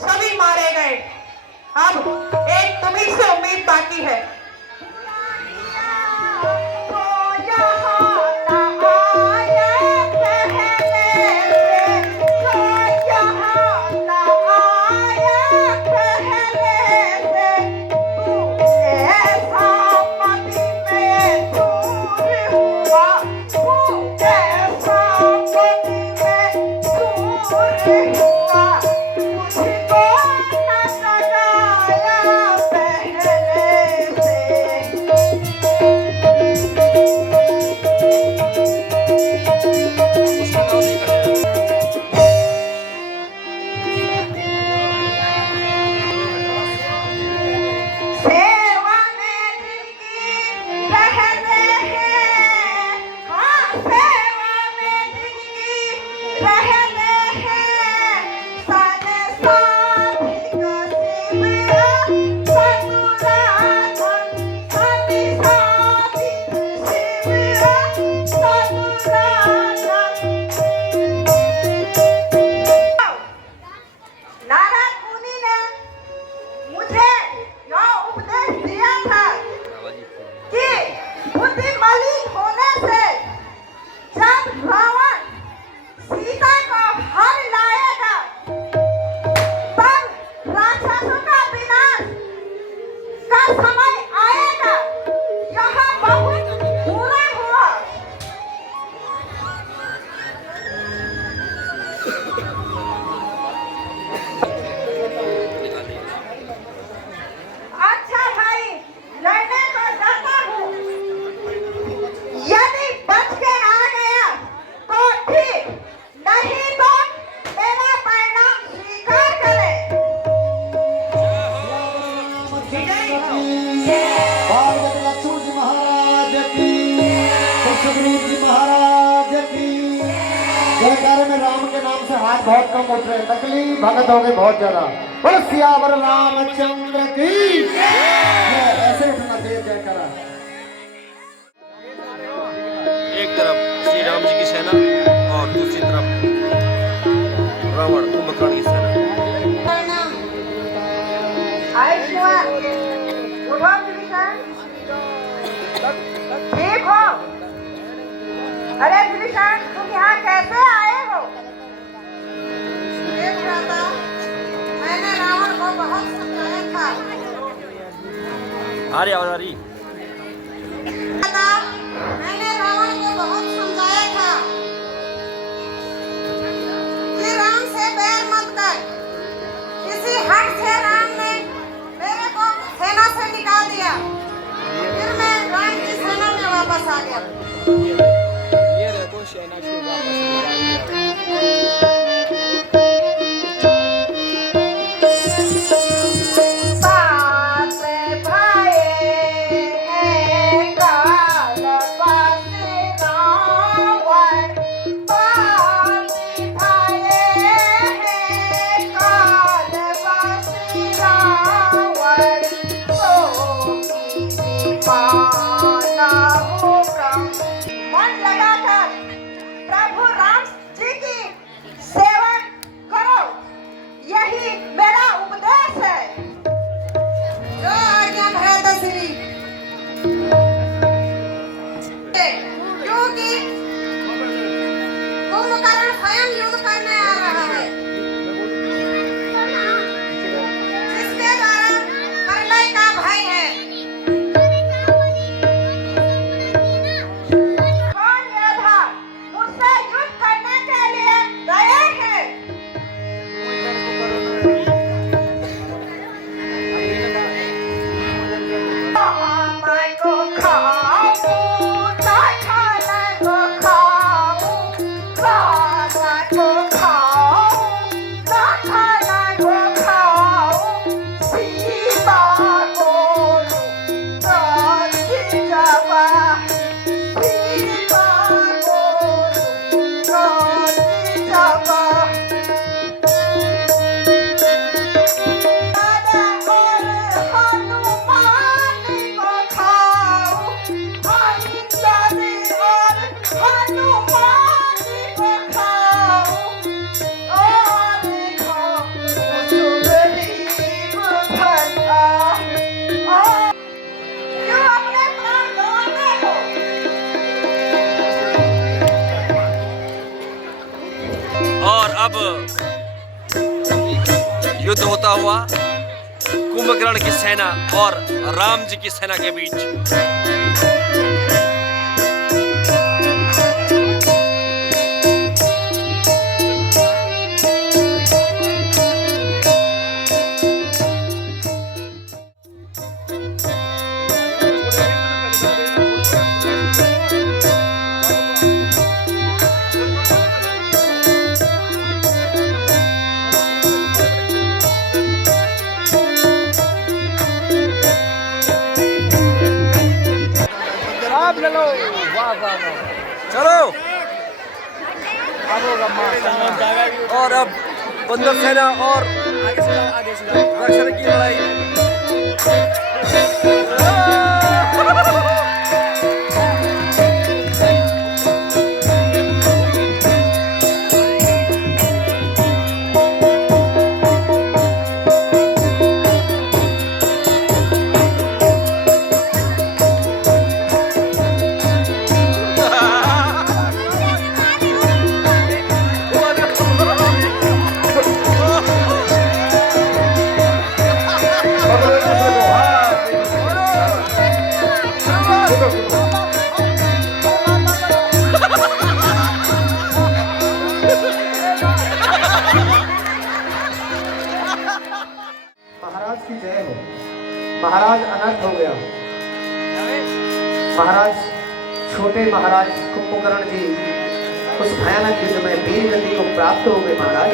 सभी मारे गए। अब एक तुम्ही से उम्मीद बाकी है। हाथ बहुत कम उठ रहे, नकली भगत हो गए बहुत ज्यादा। बोलो सियावर रामचंद्र की, ऐसे उठना चाहिए जयकारा। एक तरफ श्री राम जी की सेना और दूसरी तरफ रावण कुंभकर्ण की सेना। ठीक हो? अरे विभीषण, तुम यहाँ कैसे आए हो? मैंने रावण को बहुत समझाया था। मैंने रावण को बहुत समझाया था कि राम से बैर मत कर। किसी हट से राम ने मेरे को सेना से निकाल दिया, फिर मैं राम की सेना में वापस आ गया। ये देखो सेना को वापस Bye. युद्ध होता हुआ कुंभकर्ण की सेना और राम जी की सेना के बीच। आप ले लो। वाह वाह वाह। चलो अब होगा मार। और अब बंदर सेना और आगे से जाओ, आगे से जाओ। राक्षस की लड़ाई। महाराज की जय हो। महाराज अनर्थ हो गया। महाराज छोटे महाराज कुंभकर्ण जी उस भयानक युद्ध में वीर गति को प्राप्त हो गए। महाराज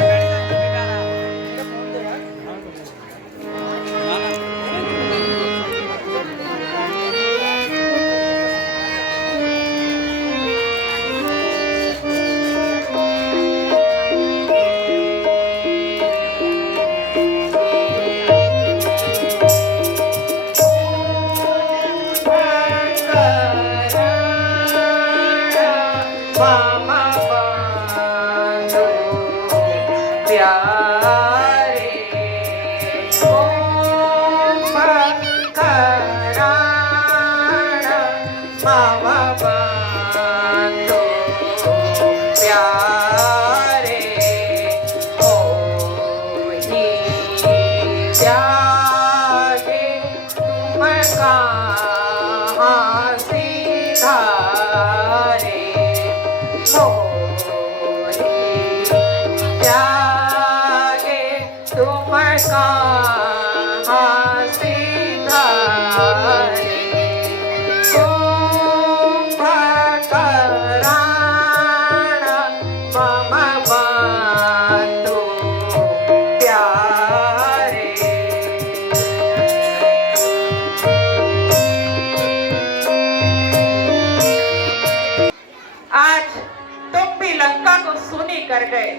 कर गए।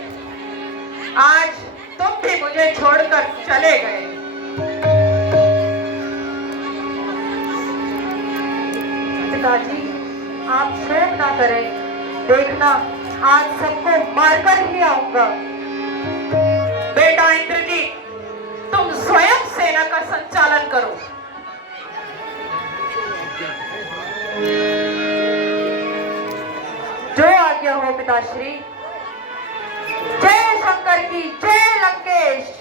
आज तुम भी मुझे छोड़कर चले गए। पिताजी आप शर्म ना करें, देखना आज सबको मारकर ही आऊंगा। बेटा इंद्रजीत, तुम स्वयं सेना का संचालन करो। जो आज्ञा हो पिताश्री। जय शंकर की जय लंकेश।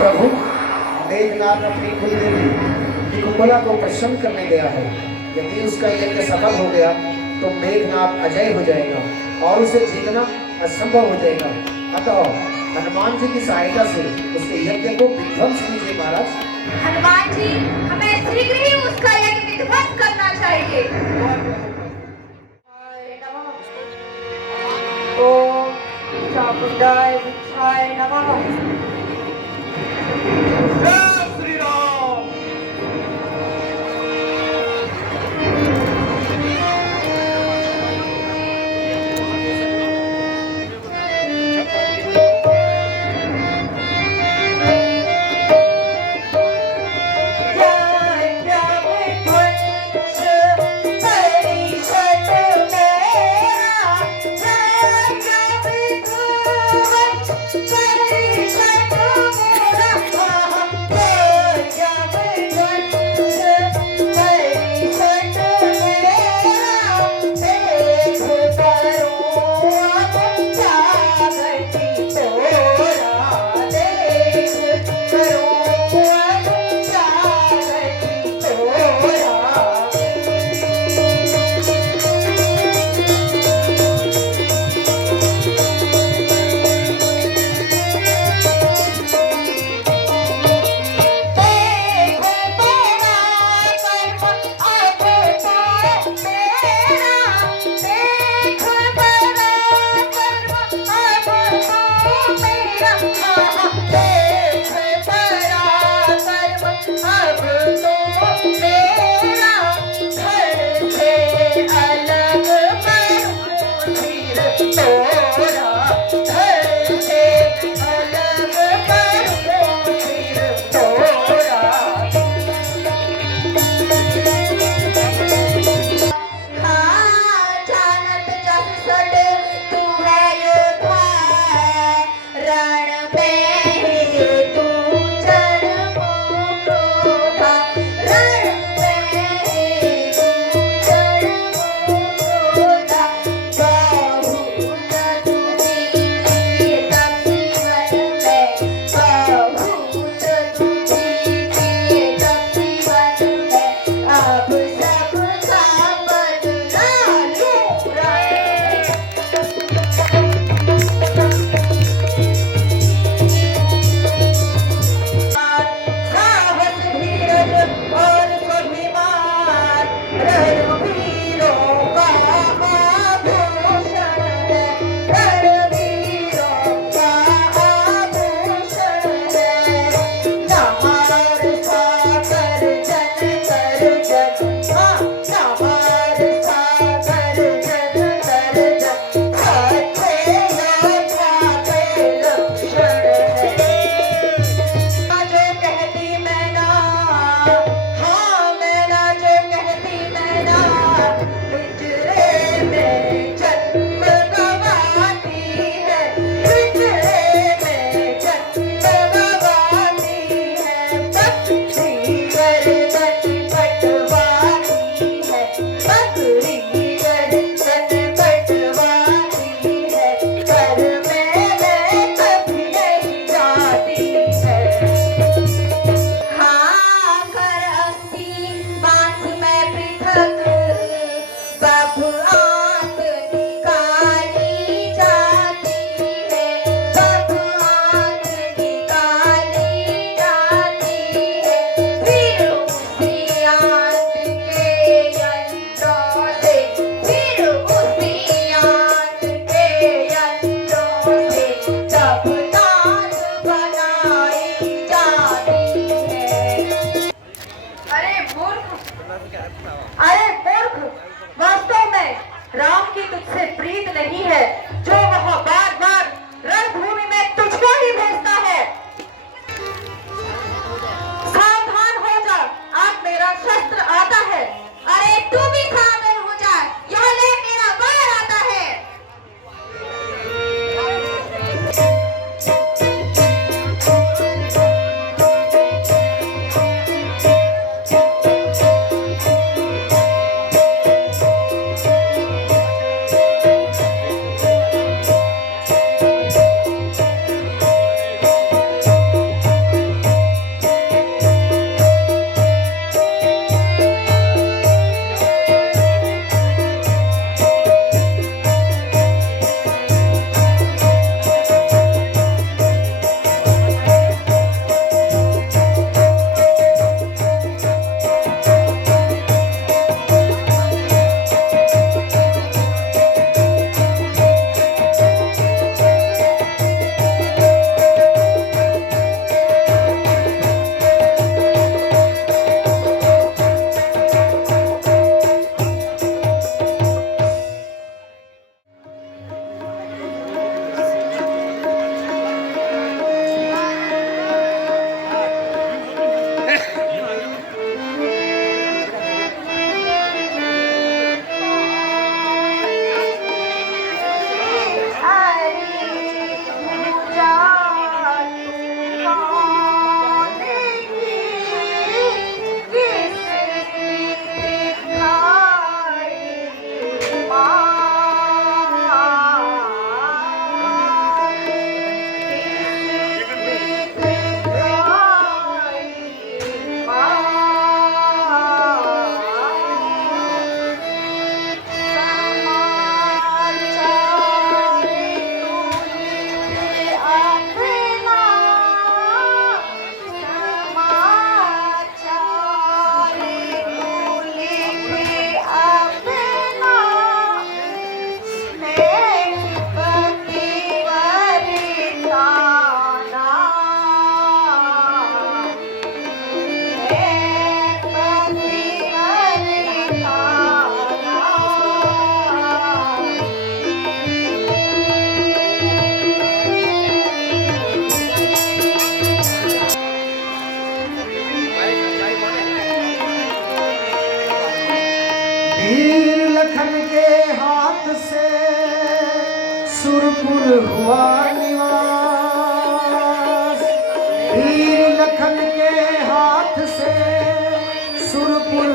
प्रभु मेघनाथ अपनी कुल देवी दिकुंभला को प्रसन्न करने गया है। यदि उसका यज्ञ सफल हो गया तो मेघनाथ अजय हो जाएगा और उसे जीतना असंभव हो जाएगा। अतः हनुमान जी की सहायता से उसके यज्ञ को विध्वंस कीजिए महाराज। हनुमान जी, हमें शीघ्र ही उसका यज्ञ विध्वंस करना चाहिए। ओम चामुंडाय विद्याय नमः। श्री राम।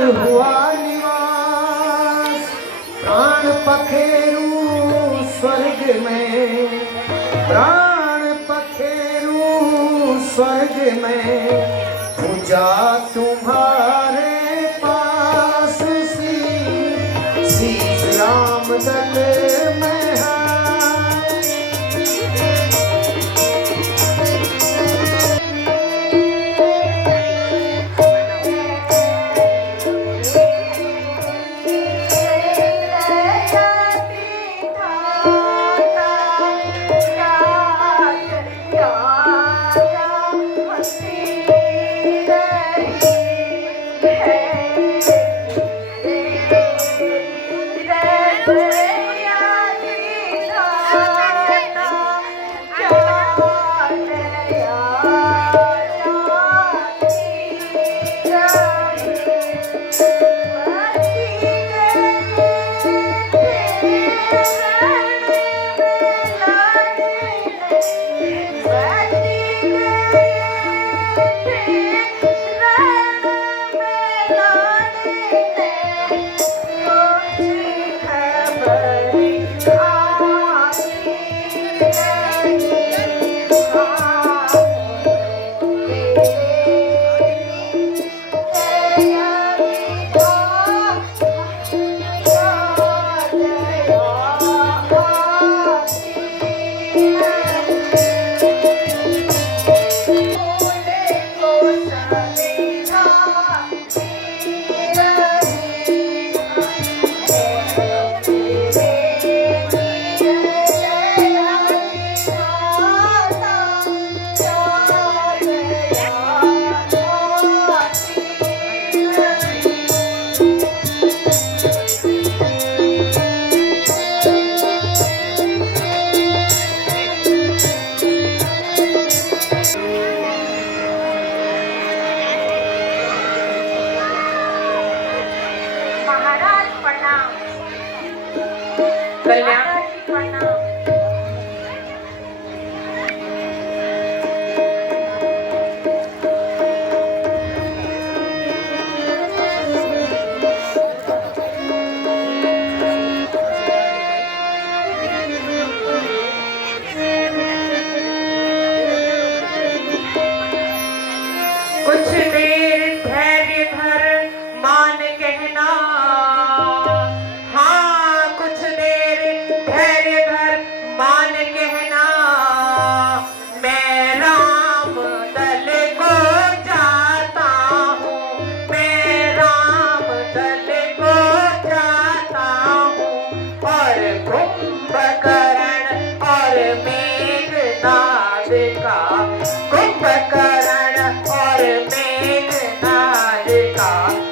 हुआ निवास प्राण पखेरु स्वर्ग में, प्राण पखेरु स्वर्ग में, पूजा तुम्हारे पास शीश राम दल में है। कुछ देर धैर्य धर मान कहना, हाँ कुछ देर धैर्य धर मान कहना, मैं राम दल को जाता हूँ, मैं राम दल को जाता हूँ, और कुंभकर्ण और मेघनाद का, कुंभकर्ण और मेघनाद का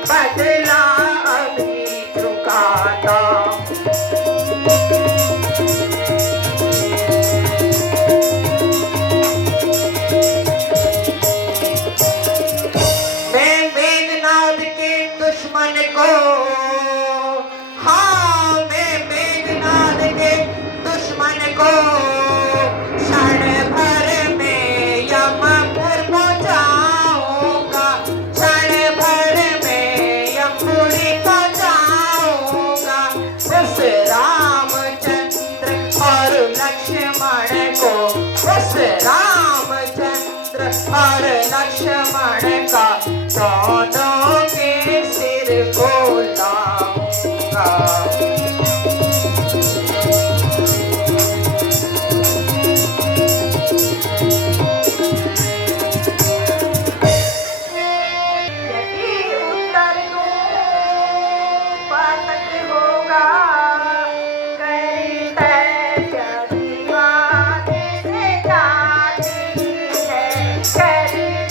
बदला अभी चुकाता। मैं मेघनाद के दुश्मन को, हाँ मैं मेघनाद के दुश्मन को क्षण भर में यमपुर पहुंचाऊंगा, क्षण भर में यमपुरी पहुंचाऊंगा। उस रामचंद्र और लक्ष्मण को, उस रामचंद्र और लक्ष्मण का दोनों के सिर को लाऊंगा। जाती है,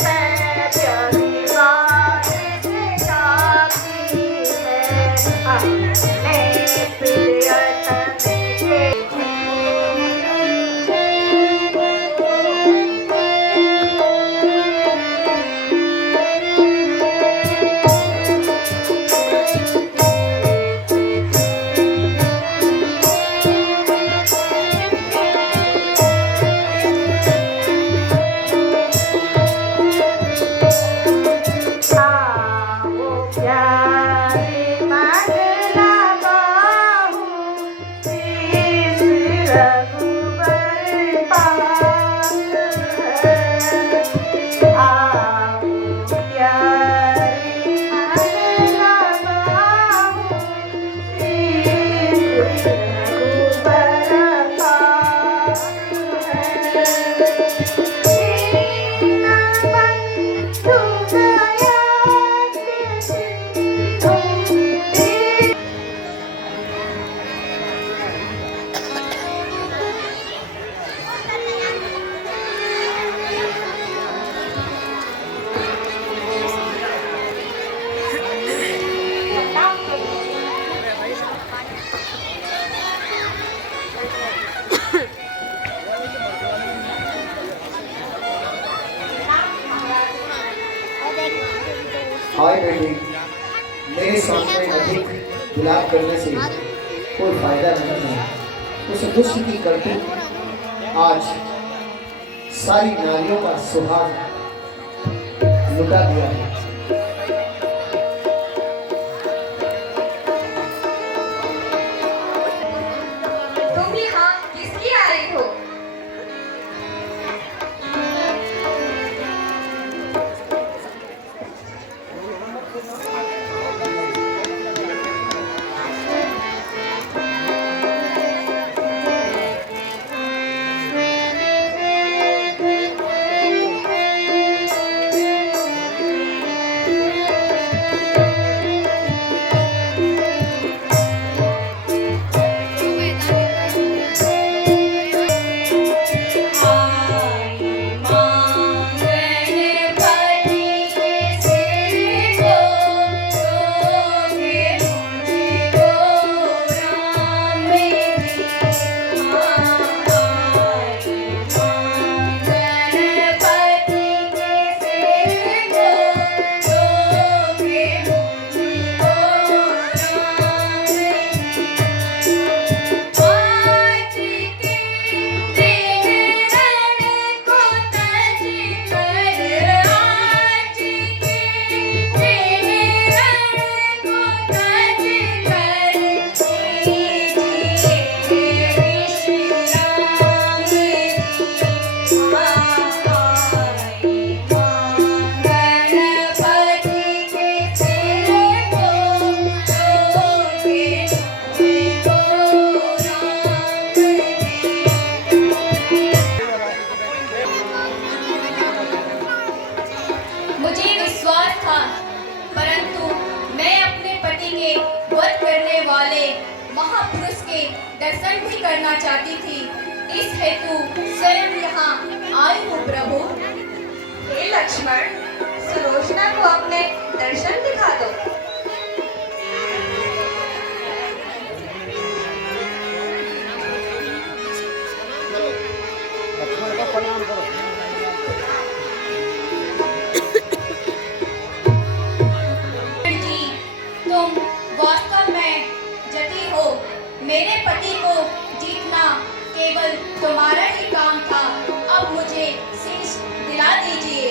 हाय बेटी, मेरे सामने अधिक विलाप करने से कोई फायदा नहीं है। उस दुष्ट की करतूत आज सारी नारियों का सुहाग लुटा दिया है। तुम यहाँ किसकी आ रही हो? मुझे विश्वास था, परंतु मैं अपने पति के वध करने वाले महापुरुष के दर्शन भी करना चाहती थी। इस हेतु स्वयं यहाँ आई हूँ प्रभु। हे लक्ष्मण, सुलोचना को अपने दर्शन दिखा दो। जी, तुम वास्तव में जती हो। मेरे पति को जीतना केवल तुम्हारा ही काम था। अब मुझे शीश दिला दीजिए।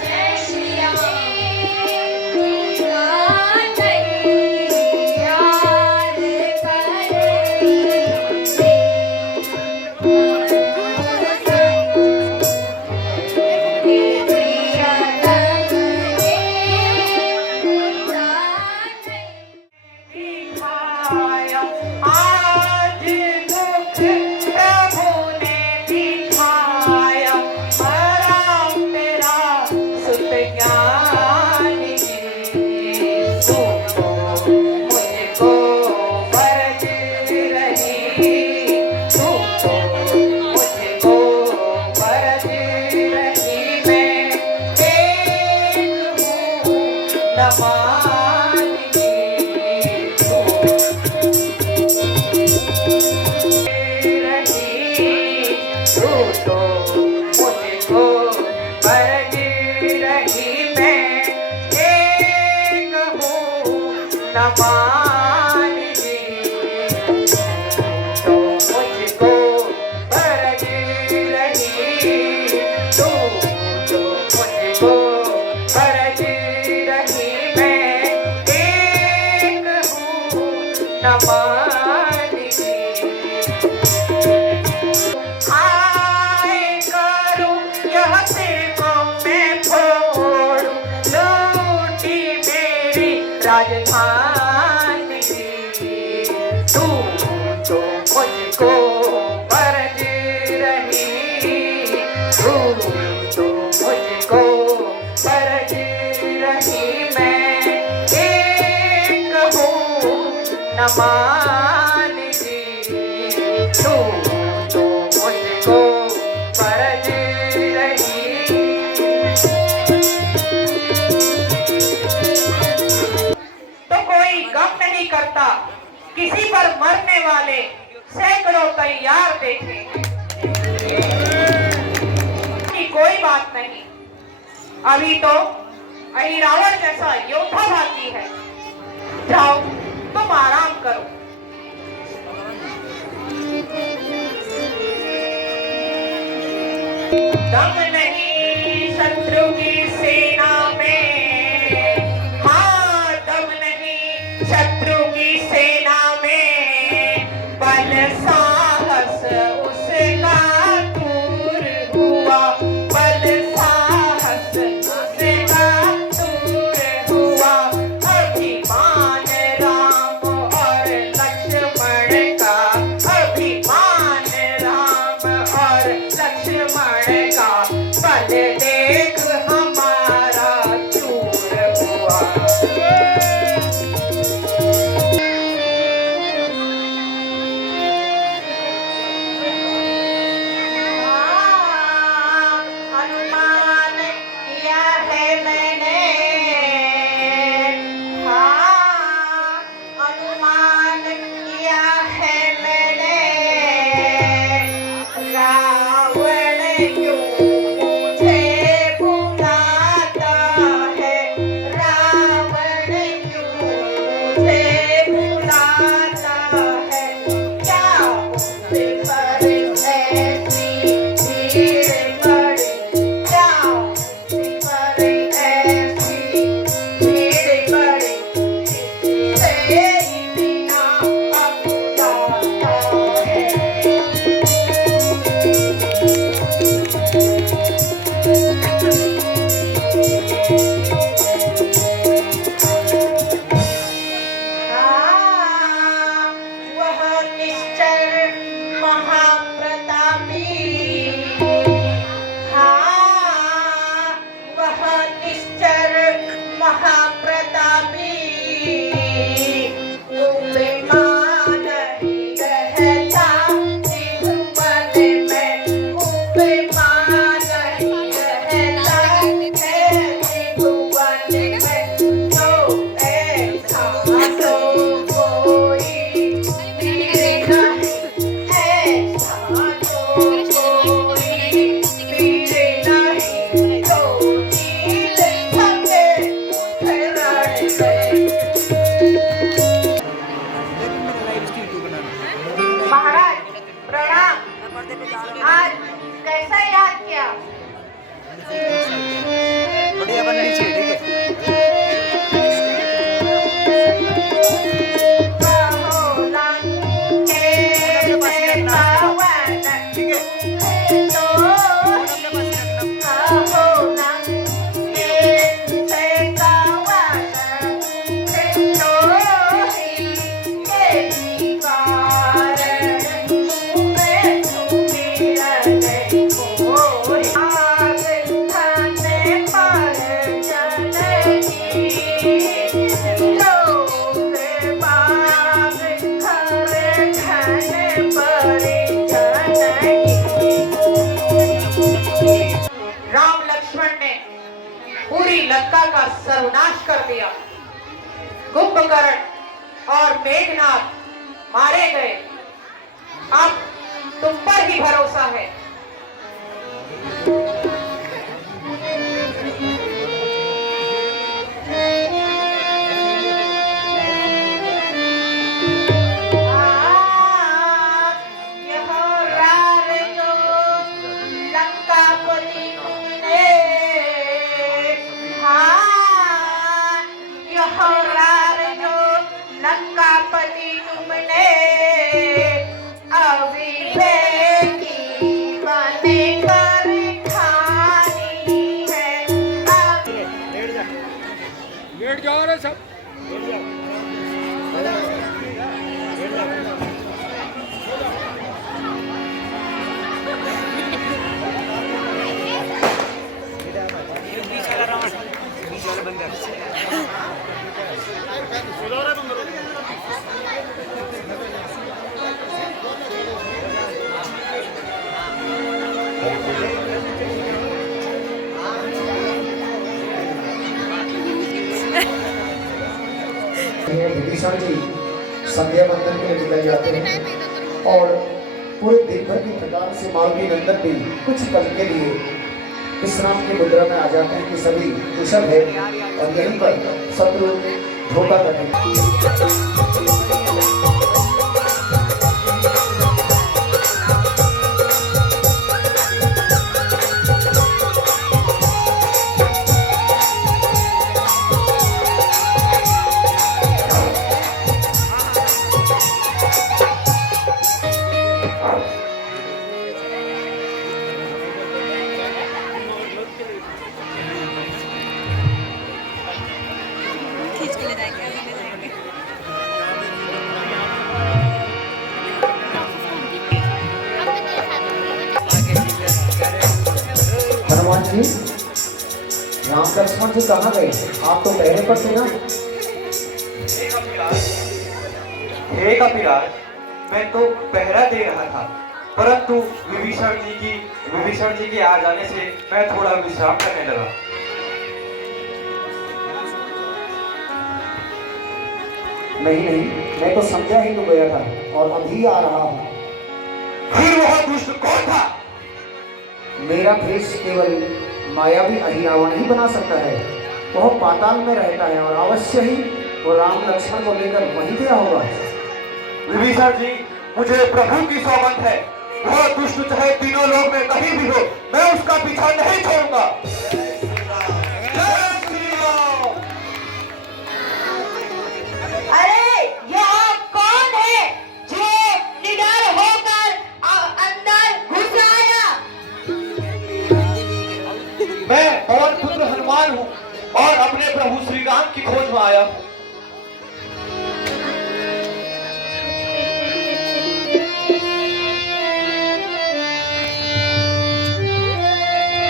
जय श्री राम। आज दुख प्रभु ने दिखाया, राम तेरा सुत ज्ञानी। तुमको मुझको बरज रही, तुमको मुझको बरज रही। मैं एक हूँ नमानी। तू तो मुझको बरज रही, मैं एक हूँ नमानी। तू तो मुझको बरज रही, तू तो मुझको बरज रही। मैं एक हूँ नमानी। आए का वाले सैकड़ों तैयार देखे हैं। कोई बात नहीं, अभी तो रावण जैसा योद्धा बाकी है। जाओ तुम आराम करो। दम नहीं शत्रु की सेना में, हाँ दम नहीं शत्रु की सेना में, बल साहस उसका दूर हुआ, बल साहस उसका दूर हुआ। अभिमान राम और लक्ष्मण का, अभिमान राम और लक्ष्मण का, बल देख हमारा चूर हुआ। अनुमान किया है मैंने, हाँ अनुमान किया है मैंने, रावण क्यों मुझे बुलाता है, रावण क्यों मुझे बुलाता है, क्या मुझ पर ऐसी भीड़ पड़ी, क्या मुझ पर ऐसी भीड़ पड़ी, तेरी बिना अब जाता है। हाँ, वह निश्चर महाप्रतापी, हाँ वह निश्चर महाप्रतापी, उपमान ही रहता त्रिभुवन में, उपमान ही रहता है त्रिभुवन में, तो ऐसा तो कोई वीर नहीं, ऐसा तो कोई वीर नहीं, तो नील थके उतरण गए। महाराज प्रणाम, आज कैसा याद किया? बढ़िया बननी चाहिए, ठीक है। कहो लंके में पावन, ठीक है, तो कहो लंके में पावन, तो ही के कारण तुम्हें सुमिरन कोई। आग खाने पर जननी, लोग बाग घर खाने पर जननी। राम लक्ष्मण ने पूरी लंका का सर्वनाश कर दिया, कुंभकर्ण और मेघनाथ मारे गए, अब तुम पर ही भरोसा है। यह रार जो लंकापति तुमने, हाँ यह रार जो लंकापति तुमने, अविवेकी बने कर खानी है। लेट जाओ रे सब। विभीषण जी संध्या बंदन के लिए निकल जाते हैं और पूरे दिन भर की थकान से मालवी नंदन भी कुछ पल के लिए विश्राम की मुद्रा में आ जाते हैं कि सभी कुशल है और यहीं पर शत्रु धोखा करने हनुमान जी, राम लक्ष्मण जी कहाँ गए? आप तो पहले पर थे ना। हे कपिराज, मैं तो पहरा दे रहा था, परंतु विभीषण जी के आ जाने से मैं थोड़ा विश्राम करने लगा। नहीं, मैं तो समझा ही तो गया था और अभी आ रहा हूँ। फिर वह दुष्ट कौन था? मेरा भेष केवल मायावी अहिरावण ही बना सकता है। वह पाताल में रहता है और अवश्य ही वो राम लक्ष्मण को लेकर वहीं गया होगा। विभीषण जी, मुझे प्रभु की सौगंध है, वह दुष्ट चाहे तीनों लोग में कहीं भी हो, मैं उसका पीछा नहीं छोड़ूंगा। जय श्री राम। अरे यह कौन है जो निडर होकर अंदर घुस आया? मैं पवन पुत्र हनुमान हूँ और अपने प्रभु श्री राम की खोज में आया हूँ।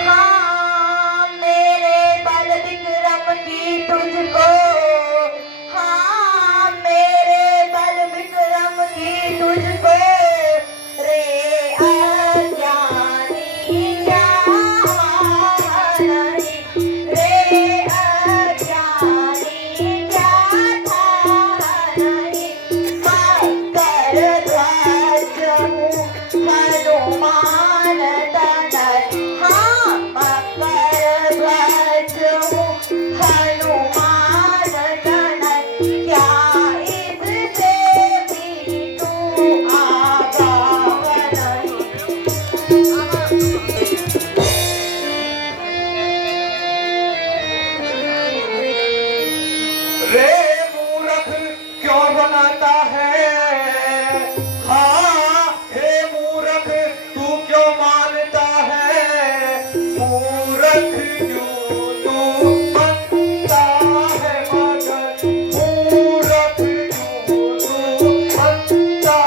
हाँ मेरे बल विक्रम की तुझको, हाँ मेरे बल विक्रम की तुझको, रे अज्ञानी रे अज्ञानी क्या था नहीं, मकर ध्वज हनुमान तनय, हाँ मकर ध्वज हनुमान तनय, क्या इससे भी तू आगाह नहीं। रे मूर्ख क्यों बनाता है? हाँ हे मूर्ख, तू क्यों मानता है? मूर्ख क्यों तू बनता है मगर, मूर्ख क्यों तू बनता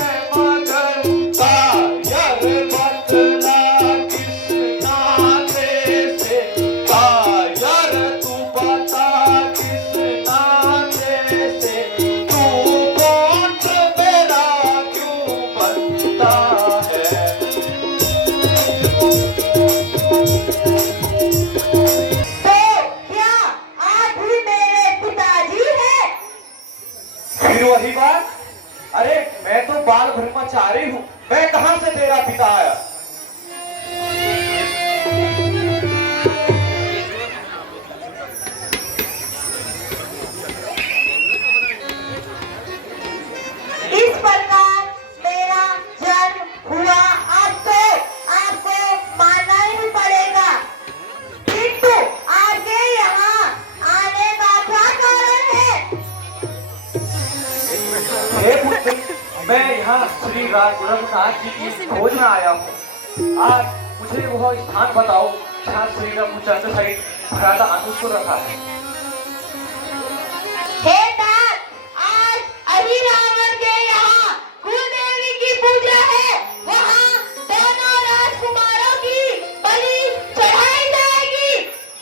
है मगर, कायर बतला किस नाते से, कायर तू बता किस नाते से, तू गोत्र मेरा क्यों बनता है? तो क्या आप भी मेरे पिताजी हैं? फिर वही बात। अरे मैं तो बाल ब्रह्मचारी हूँ, मैं कहाँ से तेरा पिता आया? इस प्रकार मेरा जन्म हुआ, अब तो आपको मानना ही पड़ेगा, किंतु आपके यहाँ आने का क्या कारण है? हे पुत्र, मैं यहाँ श्री रघुनाथ जी की खोज में आया हूँ। आज मुझे वह स्थान बताओ जहाँ श्री रामचंद्र सहित भ्राता अनुज को रखा है। हे तात, आज अहिरावण के यहाँ कुलदेवी की पूजा है, वहाँ दोनों राजकुमारों की बलि चढ़ाई जाएगी,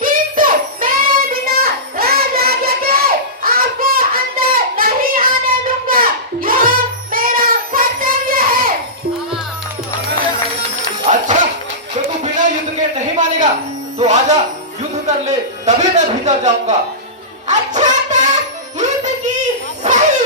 किंतु मैं बिना राजआज्ञा के आपको अंदर नहीं आने दूंगा, यह मेरा कर्तव्य है। अच्छा, तो तू बिना युद्ध के नहीं मानेगा तो आजा, युद्ध कर ले, तभी मैं भीतर जाऊंगा। अच्छा था युद्ध की सही,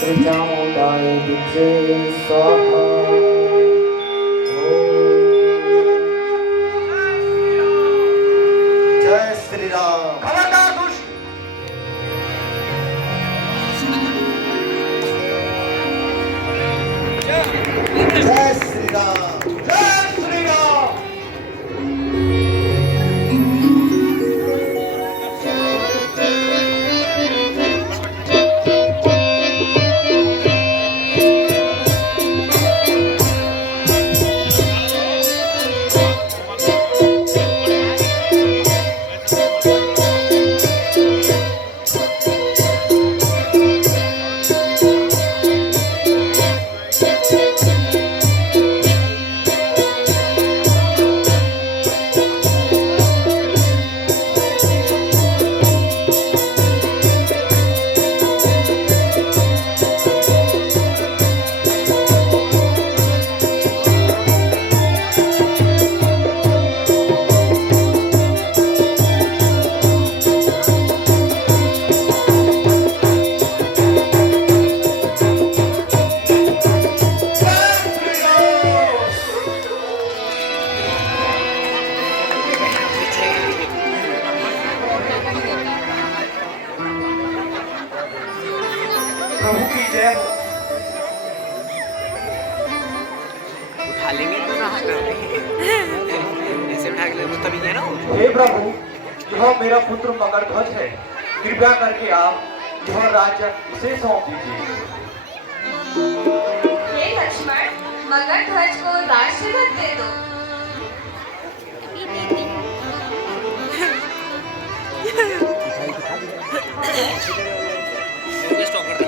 त्रिचामुंडाय विद्ये स्वाहा। जय श्री राम। खबरदार दुष्ट, जय श्री राम। जय श्री राम। प्रभु की जय हो। उठा लेंगे ऐसे उठा के तभी है ना। हे प्रभु, यह मेरा पुत्र मगरध्वज है, कृपया करके आप यह राज्य इसे सौंप दीजिए। हे लक्ष्मण, मगरध्वज को राजतिलक दे दो। स्टॉप कर दे।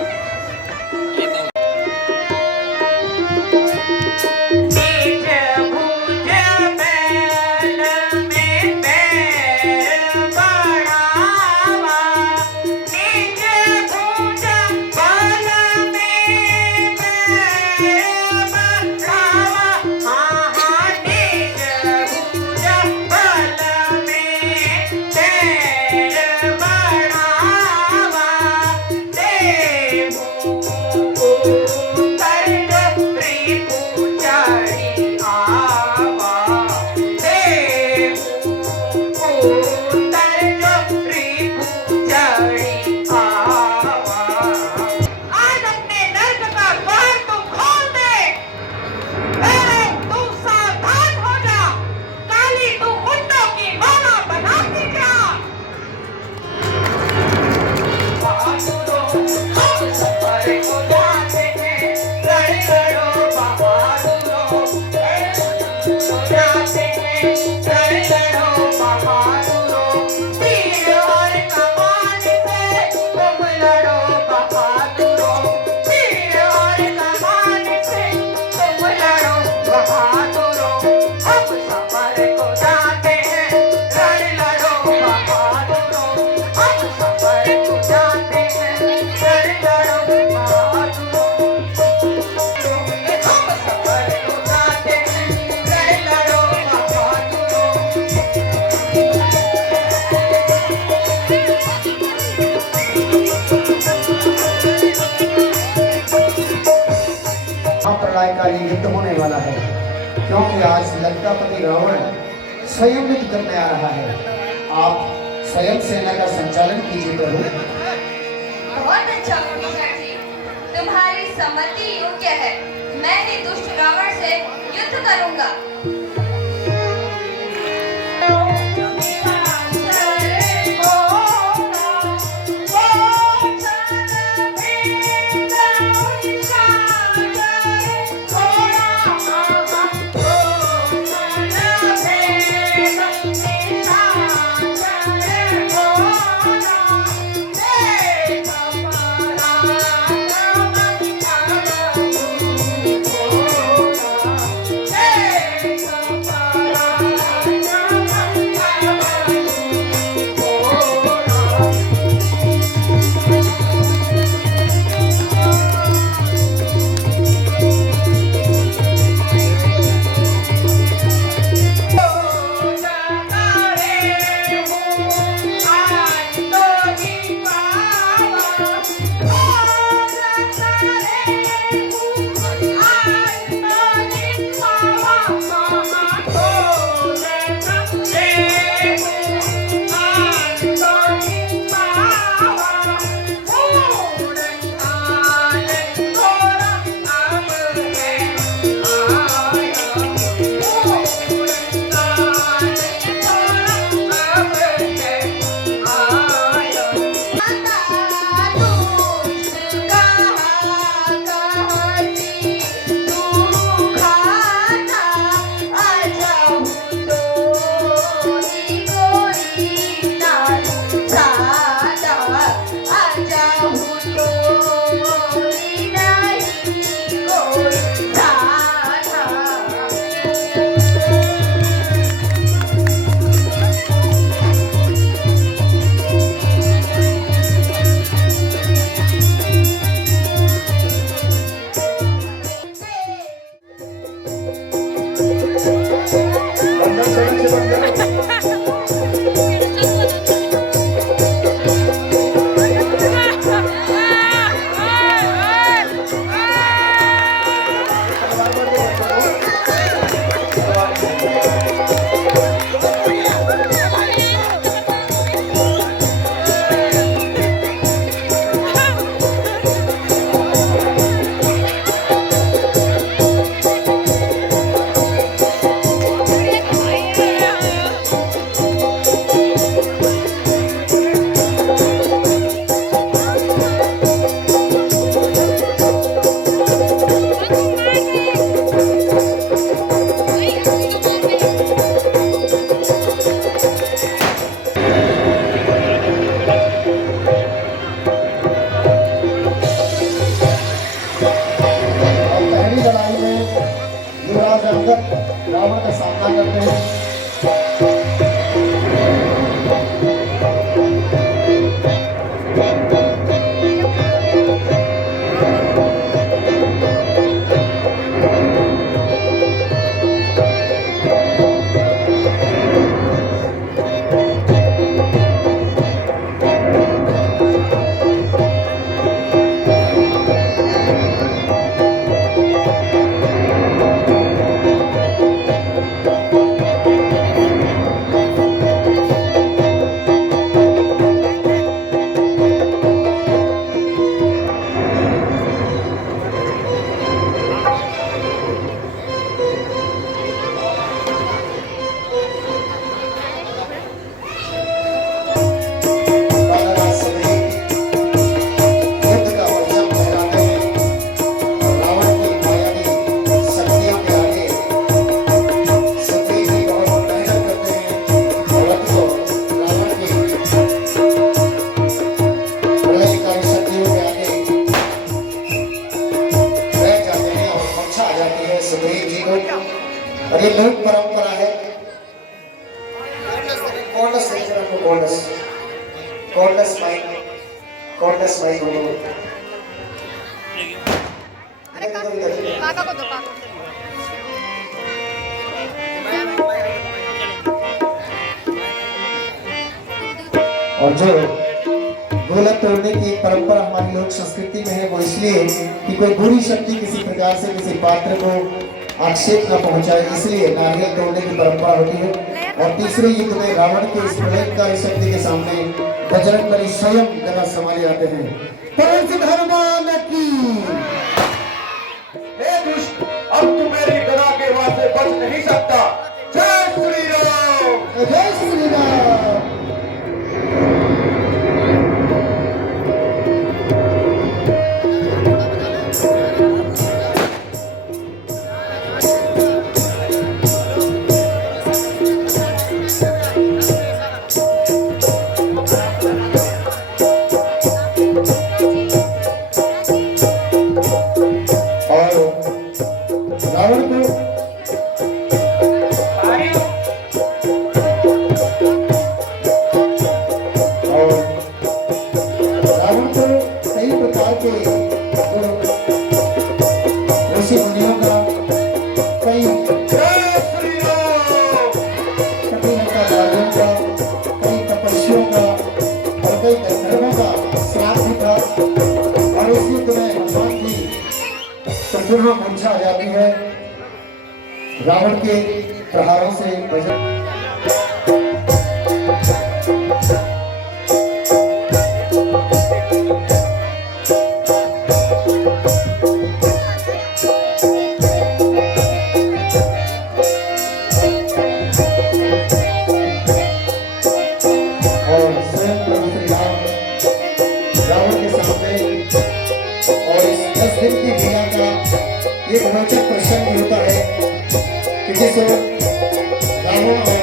प्रलयकारी युद्ध होने वाला है, क्योंकि आज लंकापति रावण स्वयं युद्ध करने आ रहा है। आप स्वयं सेना का संचालन कीजिए प्रभु। बहुत अच्छा भूमिका जी, तुम्हारी सम्मति योग्य है। मैं ही दुष्ट रावण से युद्ध करूंगा। Hey! करते हैं। और ये लोक परंपरा है। कॉर्डलेस माइक काका को दो काका और जो ढोलक तोड़ने की एक परंपरा हमारी लोक संस्कृति में है, वो इसलिए कि कोई बुरी शक्ति किसी प्रकार से किसी पात्र को आक्षेप न पहुंचाए, इसलिए नारियल तोड़ने की परंपरा होती है। और तीसरे युद्ध में रावण के इस प्रलयकारी शक्ति के सामने बजरंगबली स्वयं गदा संभाले जाते हैं। धर्मान की हे दुष्ट, अब तू मेरी गदा के वार से बच नहीं सकता। जय श्री राम। जय श्री राम। मूर्छा आ जाती है रावण के प्रहारों से बजरंग और स्वयं प्रभु श्री राम रावण के सामने और इस 10 दिन की लीला का एक रोचक प्रसंग होता है कि जिस रावण और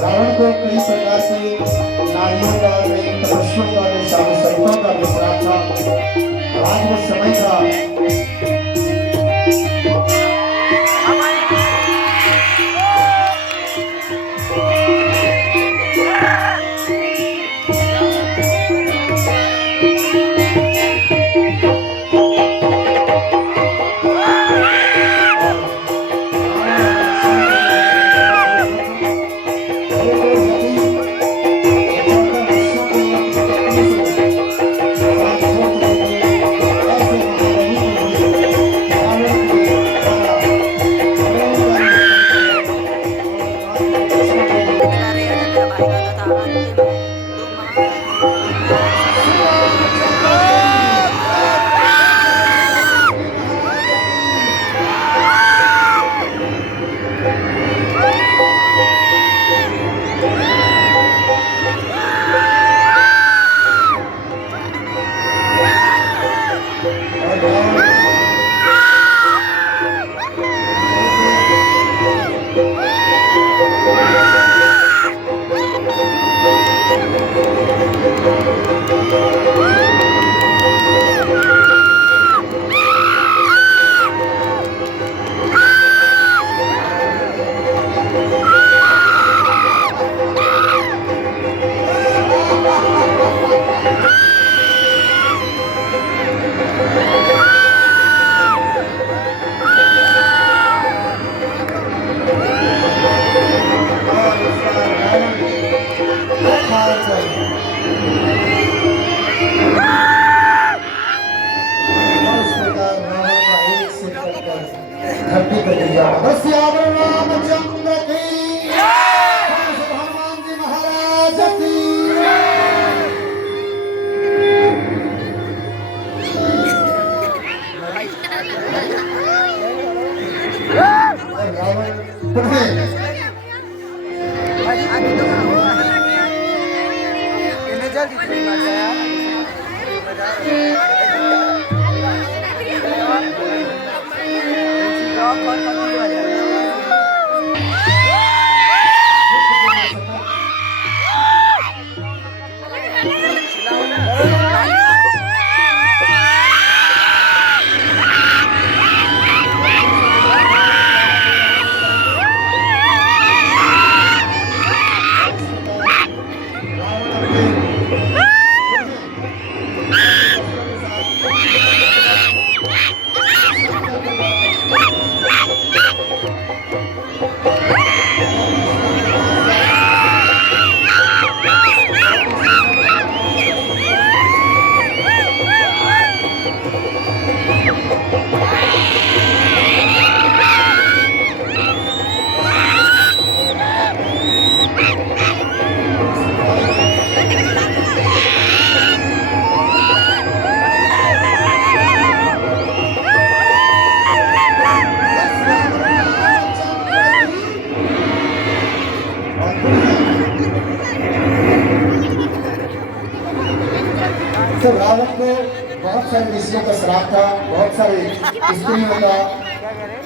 रावण को कई प्रकार से नारियों का, कई तपस्वियों का, कई साधु संतों का विश्राम था। आज वो समय था धरती पर गिर जाता। बस सियावर रामचंद्र की हनुमान जी महाराज की और रावण पुनः तो रावण को बहुत सारे ऋषियों का श्राप था, बहुत सारे स्त्रियों का,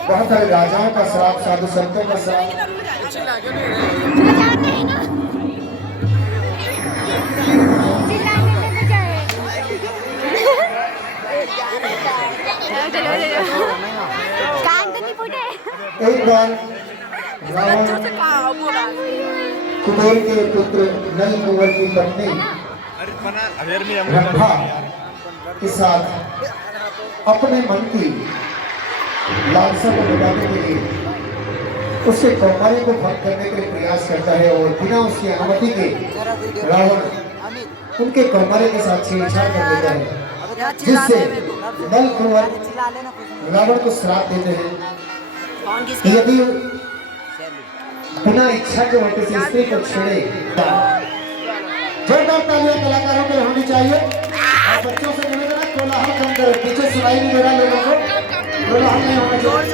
बहुत सारे राजाओं का श्राप, साधु संतों का श्राप। एक बार रावण कुबेर के पुत्र नल कुंवर की पत्नी रंभा के साथ अपने मन की लालसा को मिटाने के लिए उसके कौमार्य को भंग करने के लिए प्रयास करता है और बिना उसकी अनुमति के रावण उनके कौमार्य के साथ छेड़छाड़ कर देता है, जिससे नल कुंवर रावण को श्राप देते हैं यदि बिना इच्छा के वोटे से स्त्री को छेड़े। जोरदार तालियां कलाकारों के होनी चाहिए और बच्चों से निवेदन है कोलाहल कम करो, पीछे सुनाई नहीं दे रहा लोगों को, कोलाहल नहीं होना चाहिए।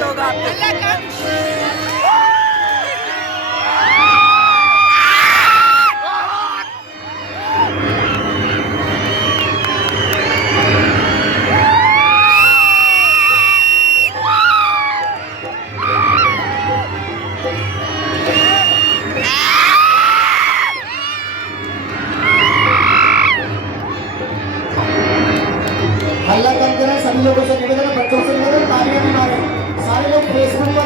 हल्ला कम करें, सभी लोगों से निवेदन है, बच्चों से निवेदन, तालियां नहीं मारें, सारे लोग फेसबुक पर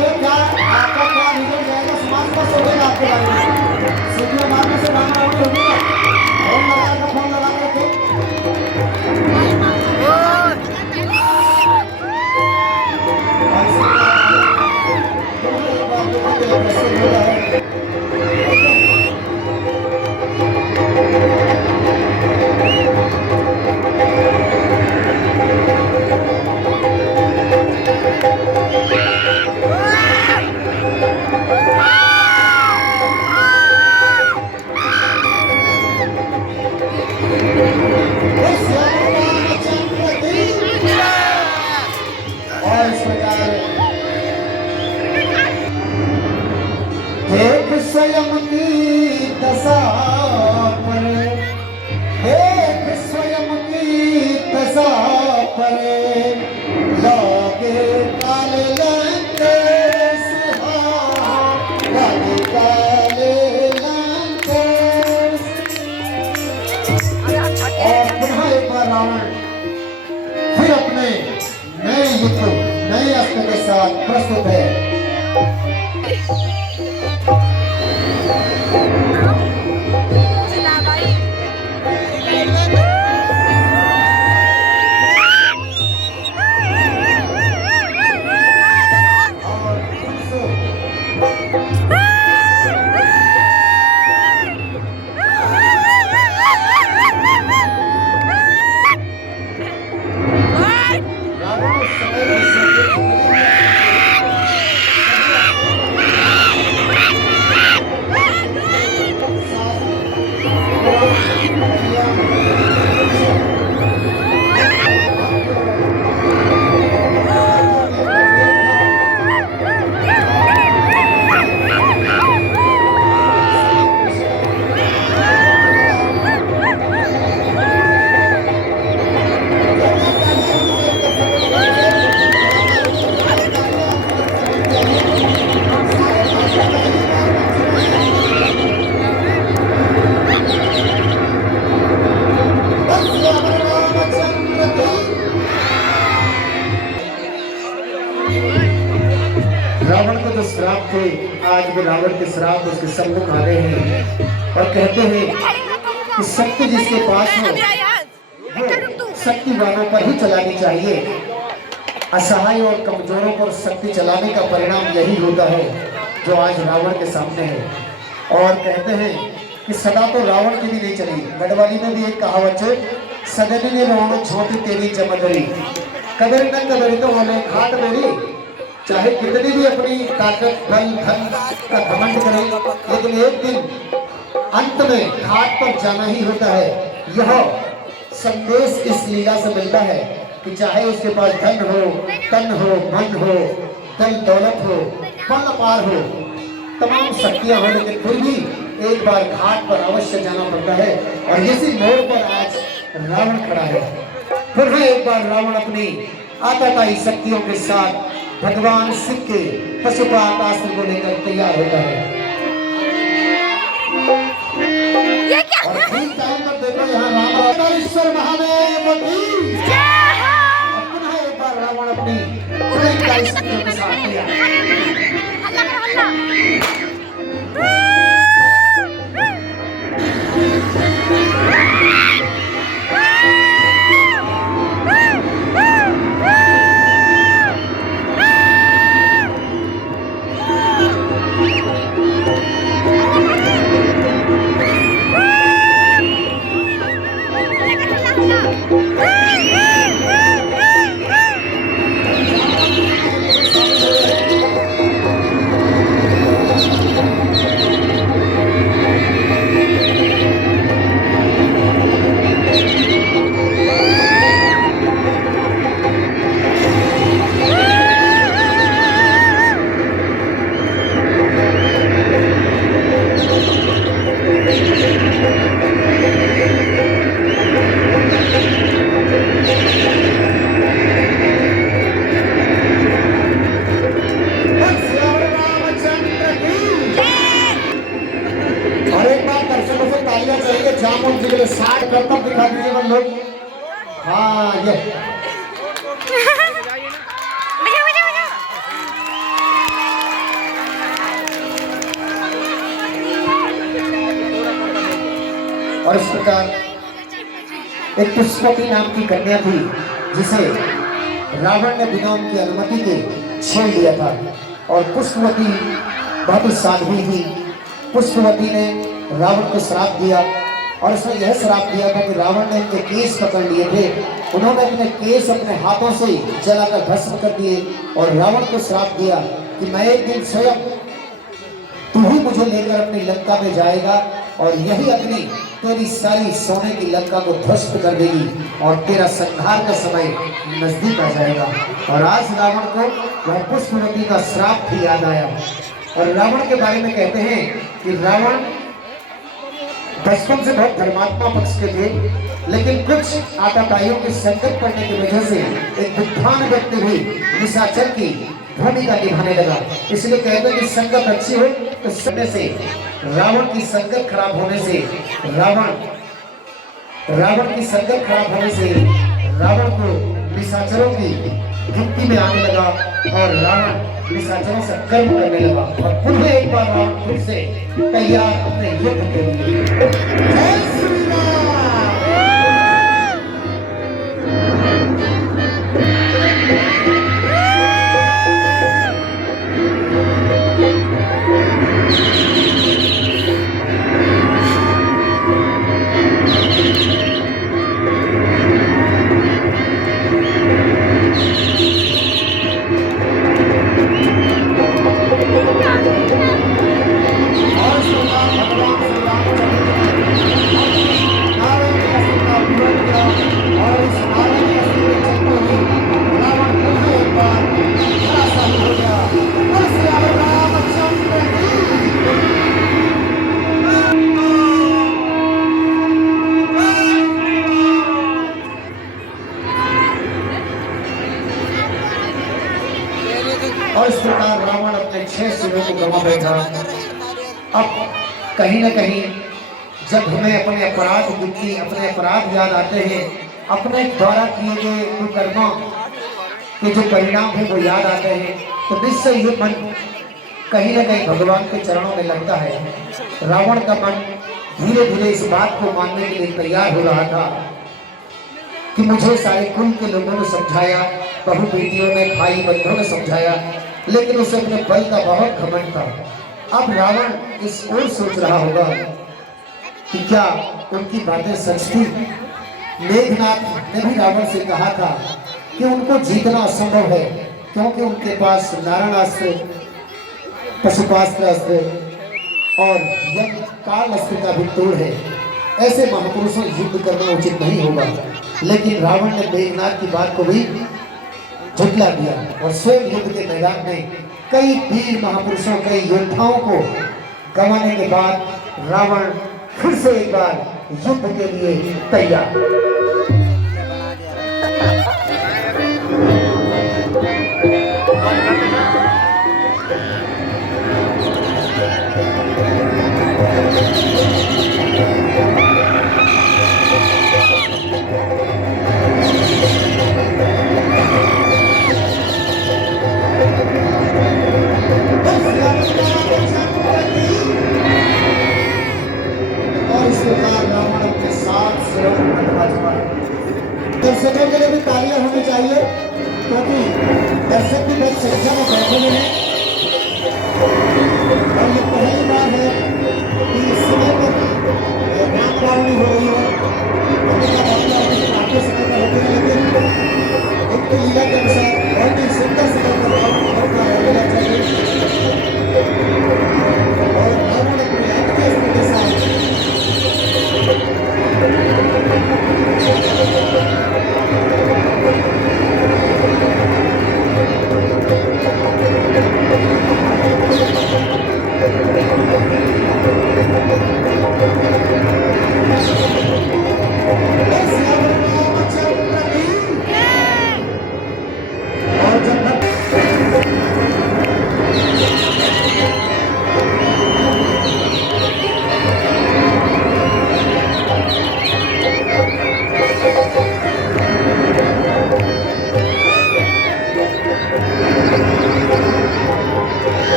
रावण फिर अपने नए युद्ध नए अस्त्र के साथ प्रस्तुत है। रावण को जो श्राप थे, आज वो रावण के श्राप उसके सम्मुख आ रहे हैं और कहते हैं कि शक्ति जिसके पास हो वो शक्तिवानों पर ही चलानी चाहिए। असहाय और कमजोरों पर शक्ति चलाने का परिणाम यही होता है जो आज रावण के सामने है। और कहते हैं कि सदा तो रावण की भी नहीं चली। गढ़वाली में भी एक कहावत है, सदनी ने रावण छोटी तेरी चमदरी, कदर न कदर तो वाले घाट मेरी। चाहे कितनी भी अपनी ताकत बल धन का घमंड करें, लेकिन एक दिन अंत में घाट पर जाना ही होता है। यह संदेश इस लीला से मिलता है कि चाहे उसके पास धन हो, तन हो, मन हो, दल दौलत हो, बल अपार हो, तमाम शक्तियां हो, लेकिन फिर भी एक बार घाट पर अवश्य जाना पड़ता है। और इसी मोड़ पर आज रावण खड़ा है। फिर भी एक बार रावण अपनी आताताई शक्तियों के साथ भगवान शिव के पशुपात अस्त्र को लेकर तैयार होता है। और ठीक टाइम पर देखो यहाँ राम ईश्वर महादेव की और पुनः एक बार रावण अपनी पूरी शक्तियों के साथ तैयार। जामुन जी के लिए 60 करतब दिखा दीजिएगा लोग। हाँ ये और इस प्रकार एक पुष्पवती नाम की कन्या थी जिसे रावण ने बिना उनकी अनुमति के छीन लिया था। और पुष्पवती बहुत ही साध्वी थी। पुष्पवती ने रावण को श्राप दिया और उसने यह श्राप दिया था कि रावण ने इनके केस पकड़ लिए थे। उन्होंने अपने केस अपने हाथों से जलाकर भस्म कर दिए और रावण को श्राप दिया कि मैं एक दिन स्वयं तू ही मुझे लेकर अपनी लंका में जाएगा और यही अग्नि तेरी सारी सोने की लंका को ध्वस्त कर देगी और तेरा संहार का समय नजदीक आ जाएगा। और आज रावण को वह पुष्पवती का श्राप भी याद आया। और रावण के बारे में कहते हैं कि रावण बचपन से बहुत धर्मात्मा पक्ष के थे, लेकिन कुछ आताताइयों के संकट पड़ने की वजह से एक बुद्धिमान व्यक्ति भी निशाचर की भूमिका निभाने लगा। इसलिए कहते हैं कि संगत अच्छी हो तो समय से रावण की संगत खराब होने से रावण रावण की संगत खराब होने से रावण को निशाचरों की गिनती में आने लगा और रावण निशाचरों से कर्म करने लगा और पुनः एक बार रावण फिर से तैयार अपने युद्ध के लिए। जय श्री राम। और इस प्रकार रावण अपने 6 सिरों को गंवा बैठा। अब कहीं न कहीं जब हमें अपने अपराध बुद्धि अपने अपराध याद आते हैं, अपने द्वारा किए गए कुकर्मों के जो परिणाम है वो याद आते हैं, तो निश्चय ये मन कहीं न कहीं भगवान के चरणों में लगता है। रावण का मन धीरे धीरे इस बात को मानने के लिए तैयार हो रहा था कि मुझे सारे कुल के लोगों ने समझाया, बहू बेटियों ने, भाई बंधुओं ने समझाया, लेकिन उसे अपने बल का बहुत घमंड था। अब रावण इस ओर सोच रहा होगा कि क्या उनकी बातें सच थी। मेघनाथ ने भी रावण से कहा था कि उनको जीतना असंभव है, क्योंकि उनके पास नारायणास्त्र, पशुपास्त्र अस्त्र और यज्ञ काल अस्त्र का भी तोड़ है। ऐसे महापुरुषों युद्ध करना उचित नहीं होगा। लेकिन रावण ने मेघनाथ की बात को भी झुठला दिया और स्वयं युद्ध के मैदान में कई वीर महापुरुषों, कई योद्धाओं को गंवाने के बाद रावण फिर से एक बार युद्ध के लिए तैयार। दर्शकों के लिए भी तालियां होनी चाहिए, क्योंकि दर्शक भी बहुत संख्या में बैठे हुए हैं और ये पहली बार है कि इस समय पर रामरावणी हो रही है। काफी समय पर होती है, लेकिन उनकी लीला के अनुसार बहुत ही सुंदर समय पर होना चाहिए और रावण अपने आप के स्थिति के साथ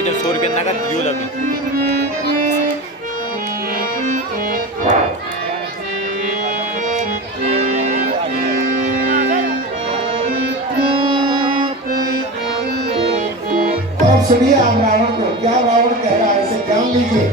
सीधे 100 रुपये नगद दियो लगे अब सुनिए आप रावण को, क्या रावण कह रहा है इसे जान लीजिए।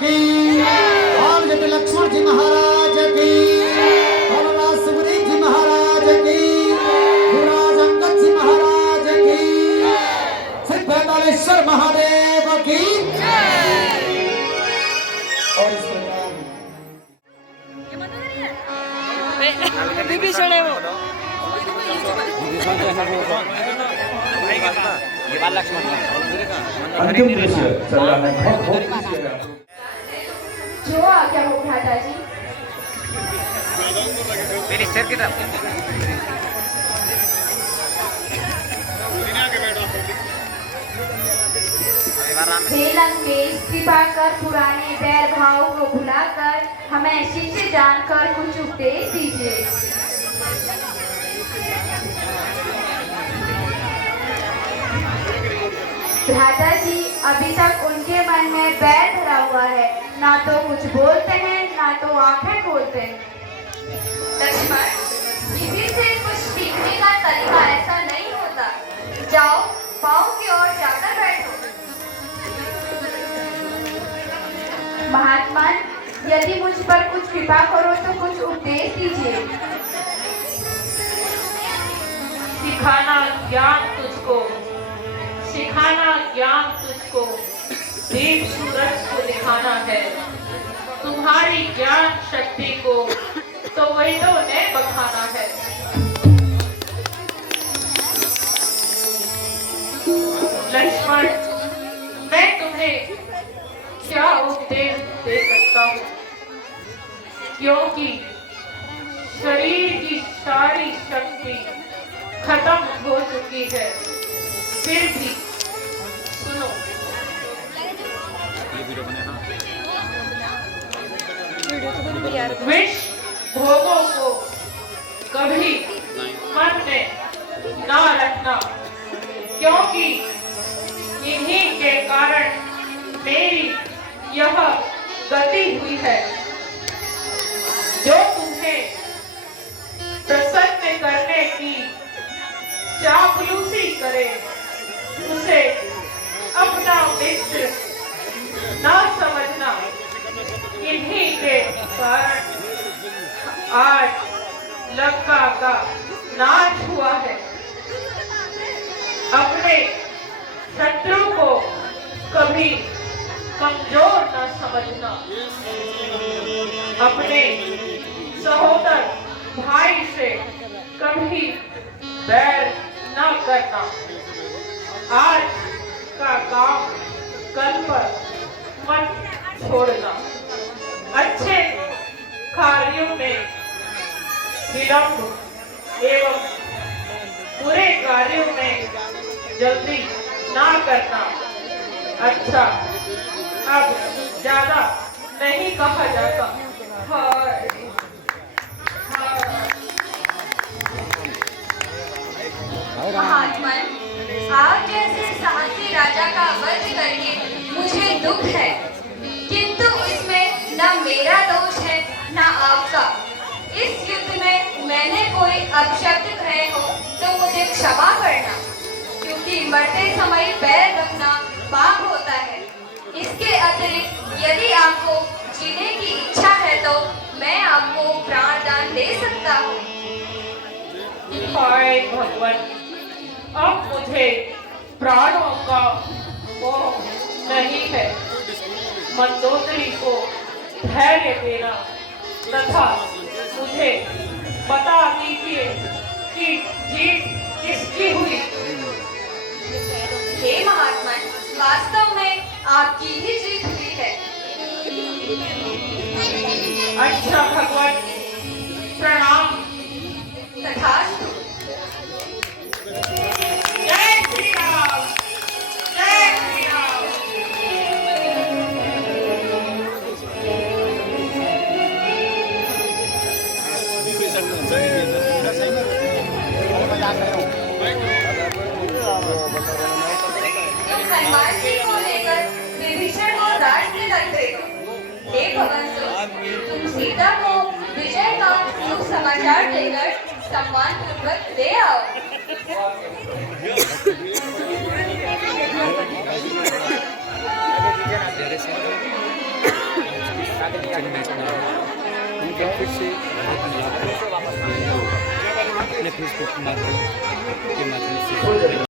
की, और जब लक्ष्मण जी महाराज की, और सुग्रीव जी महाराज की, युवराज अंगद जी महाराज की, श्री बेतालेश्वर महादेव की। और इस प्रकार विभीषण है वो। ये बाल लक्ष्मण अंतिम दृश्य चल रहा है। बहुत खुशी है आपको। जो आज्ञा हो भ्राता जी। मेरे सिर की तरफ। हे लंकेश, कृपा कर पुराने बैर भाव को भुलाकर हमें शिष्य जानकर कुछ उपदेश दीजिए। भ्राता जी, अभी तक उनके मन में बैर भरा हुआ है, ना तो कुछ बोलते हैं ना तो आंखें खोलते हैं। लक्ष्मण, किसी से कुछ सीखने का तरीका ऐसा नहीं होता। जाओ, पाँव की ओर जाकर बैठो। महात्मा, यदि मुझ पर कुछ कृपा करो तो कुछ उपदेश दीजिए। सिखाना ज्ञान तुझको, सिखाना ज्ञान तुझको, दीप सूरज को दिखाना है। तुम्हारी ज्ञान शक्ति को तो वेदों ने बखाना है। लक्ष्मण, मैं तुम्हें क्या उपदेश दे सकता हूँ, क्योंकि शरीर की सारी शक्ति खत्म हो चुकी है। फिर भी सुनो। विष भोगों को कभी मन में ना रखना, क्योंकि इन्हीं के कारण मेरी यह गति हुई है। जो तुम्हें प्रसन्न करने की चापलूसी करे, उसे अपना मित्र न समझना। इन्हीं के कारण आज लंका का नाश हुआ है। अपने शत्रु को कभी कमजोर न समझना। अपने सहोदर भाई से कभी बैर न करना। आज का काम कल पर मत छोड़ना। अच्छे कार्यों में विलंब एवं बुरे कार्यों में जल्दी ना करना। अच्छा, अब ज्यादा नहीं कहा जाता। हाय महात्मा, आप जैसे साहसी राजा का वध करके मुझे दुख है, किंतु इसमें न मेरा दोष है न आपका। इस युद्ध में मैंने कोई अपशब्द कहे हो तो मुझे क्षमा करना, क्योंकि मरते समय पैर रखना पाप होता है। इसके अतिरिक्त यदि आपको जीने की इच्छा है तो मैं आपको प्राण दान दे सकता हूँ। हाय भगवान, अब मुझे प्राणों का मोह नहीं है। मंदोदरी को धैर्य देना तथा मुझे बता दीजिए कि जीत किसकी हुई। हे महात्मा, वास्तव में आपकी ही जीत हुई है। अच्छा भगवान, प्रणाम। तथास्तु। जय श्री राम, जय श्री राम। तुम हनुमान जी को लेकर विभीषण को राज में लगते हो। हे भगवान, तुम सीता को विजय का शुभ समाचार देकर सम्मान पूर्वक ले आओ। चल बैठना है उनके फिर से अपने फेसबुक के माध्यम से